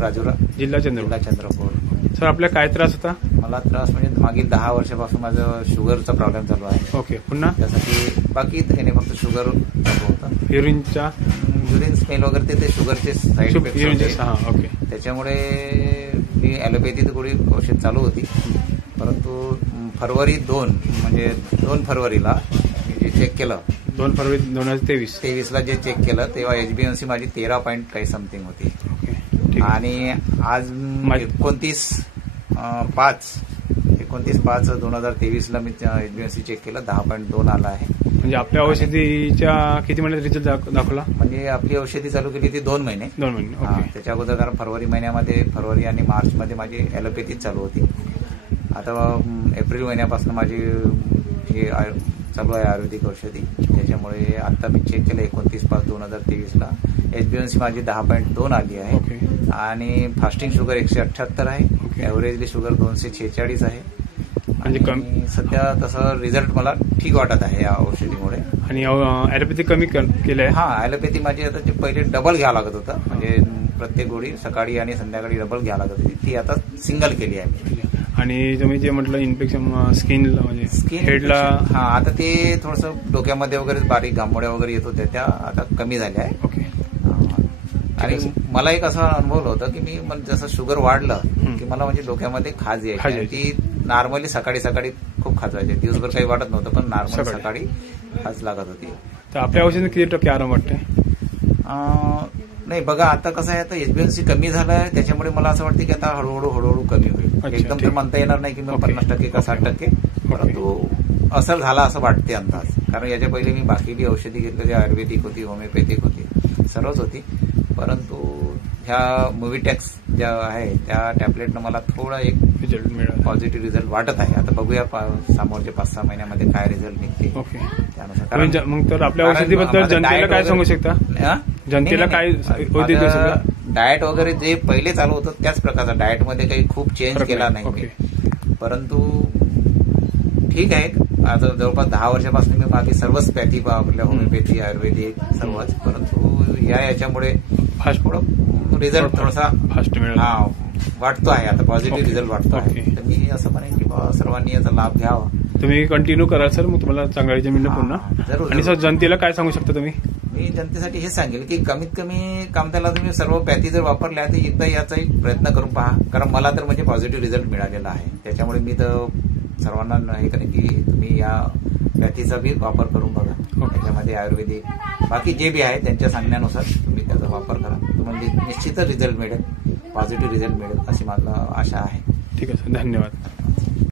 राजुरा, जिल्हा चंद्रपूर. सर आपल्याला काय त्रास होता? मला त्रास म्हणजे मागील 10 वर्षापासून माझं शुगरचा प्रॉब्लेम चालू आहे. ओके. पुन्हा त्यासाठी बाकी काही फक्त शुगर चालू होतं. युरिन स्मेल वगैरे ते शुगरचे साईड इफेक्ट होते. ओके. त्याच्यामुळे मी ॲलोपॅथी गोळी औषध चालू होती. परंतु फरवरी 2 फरवरीला जे चेक केलं, 2 फरवरी 2023 जे चेक केलं तेव्हा HbA1c माझी 13 पॉईंट काही समथिंग होती. आणि आज 29/5/2023 मी HbA1c चेक केलं, 10.2 आला आहे. म्हणजे आपल्या औषधीच्या किती महिन्यात रिझल्ट दाखवला? म्हणजे आपली औषधी चालू केली ती 2 महिने. त्याच्या अगोदर कारण फरवरी आणि मार्चमध्ये माझी ॲलोपॅथीच चालू होती. आता एप्रिल महिन्यापासून माझी हे चालू आहे आयुर्वेदिक औषधी. त्याच्यामुळे आता मी चेक केलं 29/5/2023 HbA1c माझी 10.2 आली आहे. आणि फास्टिंग शुगर 178 आहे. ॲव्हरेजली शुगर 246 आहे. म्हणजे सध्या तसं रिझल्ट मला ठीक वाटत आहे या औषधीमुळे. आणि ॲलोपॅथी कमी केलं आहे? हा, ॲलोपॅथी माझी आता जे पहिले डबल घ्यावं लागत होतं, म्हणजे प्रत्येक गोळी सकाळी आणि संध्याकाळी डबल घ्यावं लागत होती, ती आता सिंगल केली आहे. आणि तुम्ही जे म्हटलं इन्फेक्शन स्किनला म्हणजे हेडला, हा आता ते थोडंसं डोक्यामध्ये वगैरे बारीक घामोड्या वगैरे येत होत्या, त्या आता कमी झाल्या आहे. ओके. आणि मला एक असं अनुभवलं होतं की मी जसं शुगर वाढलं की मला म्हणजे डोक्यामध्ये खाज यायची. ती नॉर्मली सकाळी खूप खाज व्हायची. दिवसभर काही वाटत नव्हतं, पण नॉर्मली सकाळी खाज लागत होती. तर आपल्या औषधाने किती टक्के आराम वाटते? नाही बघा, आता कसं आहे, आता HbA1c कमी झालाय, त्याच्यामुळे मला असं वाटतं की आता हळूहळू कमी होईल. एकदम तर म्हणता येणार नाही की मग 50% का 60%, परंतु असर झाला असं वाटते अंदाज. कारण याच्या पहिले मी बाकी बी औषधी घेतली, आयुर्वेदिक होती, होमिओपॅथिक होती, सर्वच होती. परंतु ह्या मूव्हीटॅक्स ज्या आहे त्या टॅबलेटनं मला थोडा एक रिझल्ट मिळाला, पॉझिटिव्ह रिझल्ट वाटत आहे. आता बघूया समोरच्या 5-6 महिन्यामध्ये काय रिझल्ट निघते. ओके. त्यानुसार मग तर आपल्या औषधीबद्दल जनतेला काय सांगू शकता? जनतेला काय डाएट वगैरे जे पहिले चालू होतं त्याच प्रकारचा, डाएटमध्ये काही खूप चेंज केला नाही मी. परंतु ठीक आहे, आता जवळपास 10 वर्षापासून मी बाकी सर्वच पॅथी वापरल्या, होमिओपॅथी, आयुर्वेदिक सर्वच. परंतु याच्यामुळे थोडं रिझल्ट थोडासा फास्ट मिळाला वाटतो आहे, आता पॉझिटिव्ह रिझल्ट वाटतो आहे. तर मी असं म्हणेन की सर्वांनी याचा लाभ घ्यावा. तुम्ही कंटिन्यू कराल सर, मग तुम्हाला चांगला रिझल्ट मिळेल पुन्हा. आणि सर जनतेला काय सांगू शकता तुम्ही? मी जनतेसाठी हे सांगेल की कमीत कमी त्याला तुम्ही सर्व पॅथी जर वापरल्या तर एकदा याचा एक प्रयत्न करून पहा. कारण मला तर म्हणजे पॉझिटिव्ह रिझल्ट मिळालेला आहे. त्याच्यामुळे मी तर सर्वांना हे करेन की तुम्ही या पॅथीचा बी वापर करून बघा. त्याच्यामध्ये आयुर्वेदिक बाकी जे बी आहे त्यांच्या सांगण्यानुसार तुम्ही त्याचा वापर करा, तुम्हाला निश्चितच रिझल्ट मिळेल, पॉझिटिव्ह रिझल्ट मिळेल अशी मला आशा आहे. ठीक आहे सर, धन्यवाद.